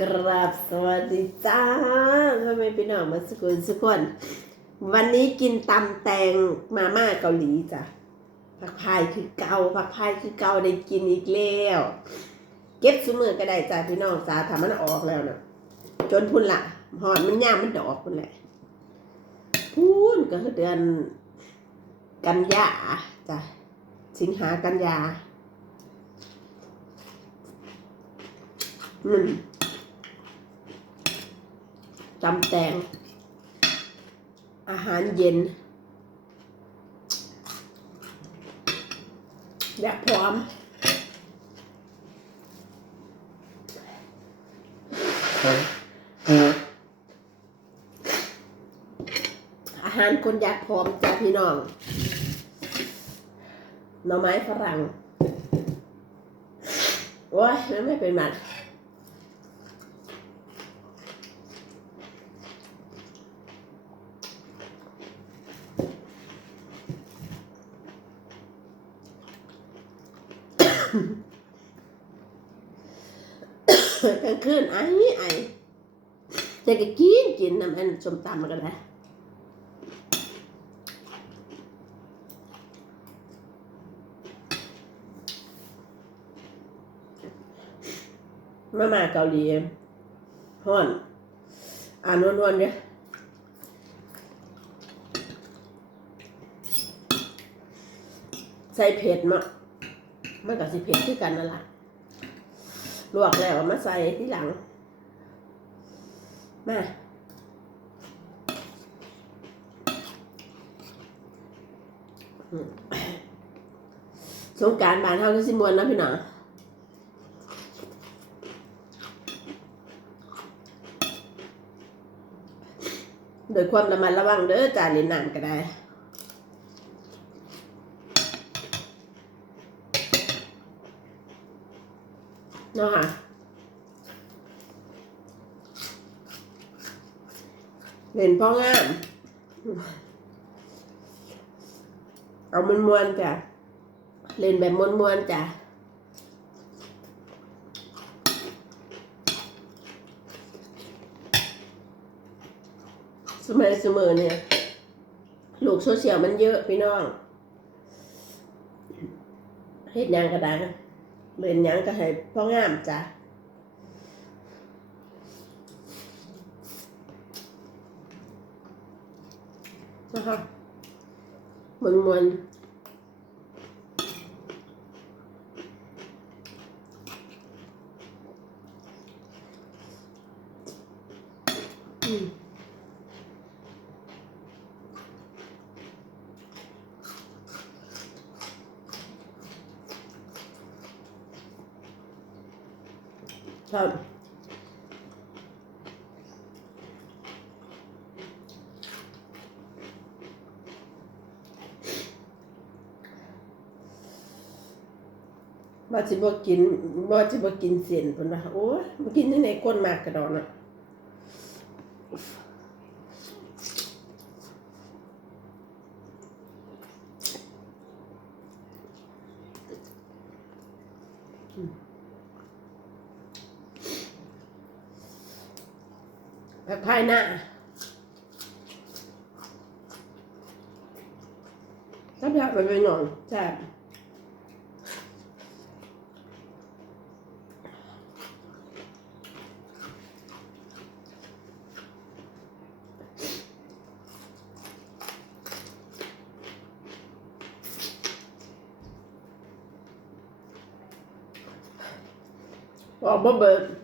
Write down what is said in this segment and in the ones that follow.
กราบสวัสดีจ้าพ่อแม่พี่น้องมาสุกุลสุกคนวันนี้กินตำแตงมาม่าเกาหลีจ้ะผักพายคือเกาผักพายคือเกาได้กินอีกแล้วเก็บสมือก็ได้จ้ะพี่น้องจ้าทำมันออกแล้วนะจนพุ่นละหอนมันย่ามมันดอกพุ่นแหละพูนก็คือเดือนกันยาจ้ะสิงหากันยาอืม ตำแตง อาหารเย็น และพร้อมอาหารคนอยากพร้อมจ้าพี่น้อง หน่อไม้ฝรั่ง โอ้ยมันไม่เป็นหมัน กลางคืนไอ้ไอ้จะก็กินกินน้ำมันสมตำมันก็ได้มามาเกาหลีฮ้อนอ่านวนๆเนี่ยใส่เผ็ดมั้งมันกับสิเผ็ดคือกันนั่นแหละ ลวกแล้วมาใส่ที่หลัง มาสงการบานเท่าก็สิมวนนะพี่หน้อโดยความระมัดระวังเด้อจาเล่นน้ำก็ได้ เนาะค่ะเล่นพ่องาม เอามวนมวนจ้ะ เล่นแบบมวนมวนจ้ะสมัยเสมอเนี่ยโลกโซเชียลมันเยอะพี่น้องเฮ็ดยังกระดัง เล่นหยังก็ให้พ่องามจ้ะนะคะมันมันอืม ครับว่าสิบ่กินว่าสิบ่กินเส้นพิ่นว่าโอ้ยบ่กินที่ไหนคนมากกระดอนน่ะอืม ผักพายหน้าถ้าอยากไปไปหน่อยแซ่บออกมาเบิด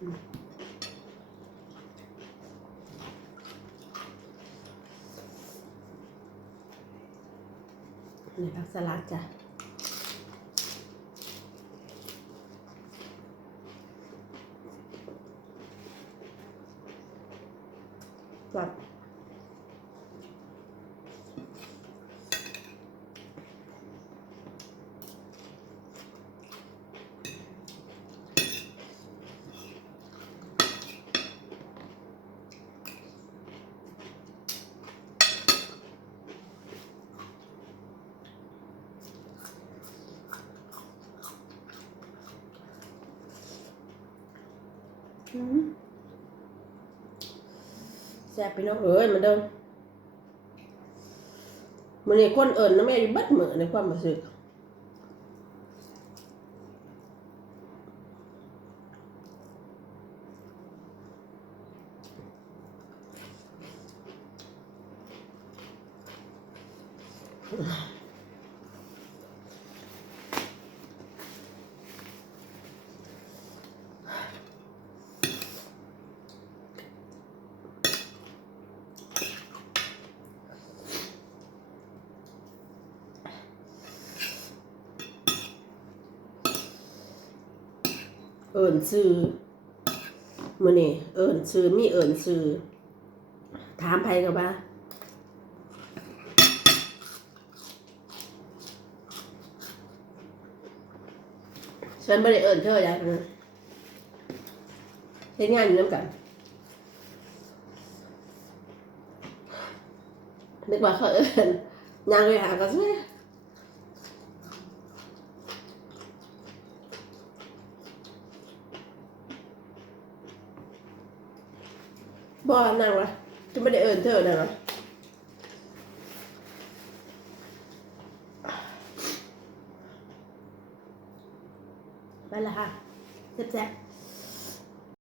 นี่ผักสลัดจ้ะ แบบ อ อืม แซ่บพี่น้องเอ้ยมาเดิมมันนี่คนเอิญนะแม่อยู่บัดเหมือในความรู้สึก เอิญซื้อมันนี่เอิญซื้อมีเอิญซื้อถามไผกับว่าฉันไม่ได้เอิญเธออย่างนั้นเฮ็ดงานอยู่น้ำกันนึกว่าเขาเอิญยังเลยหาก็ใช่ บ่นั่งละจะไม่ได้เอินเธอนั่งละไปละค่ะแซ่บๆ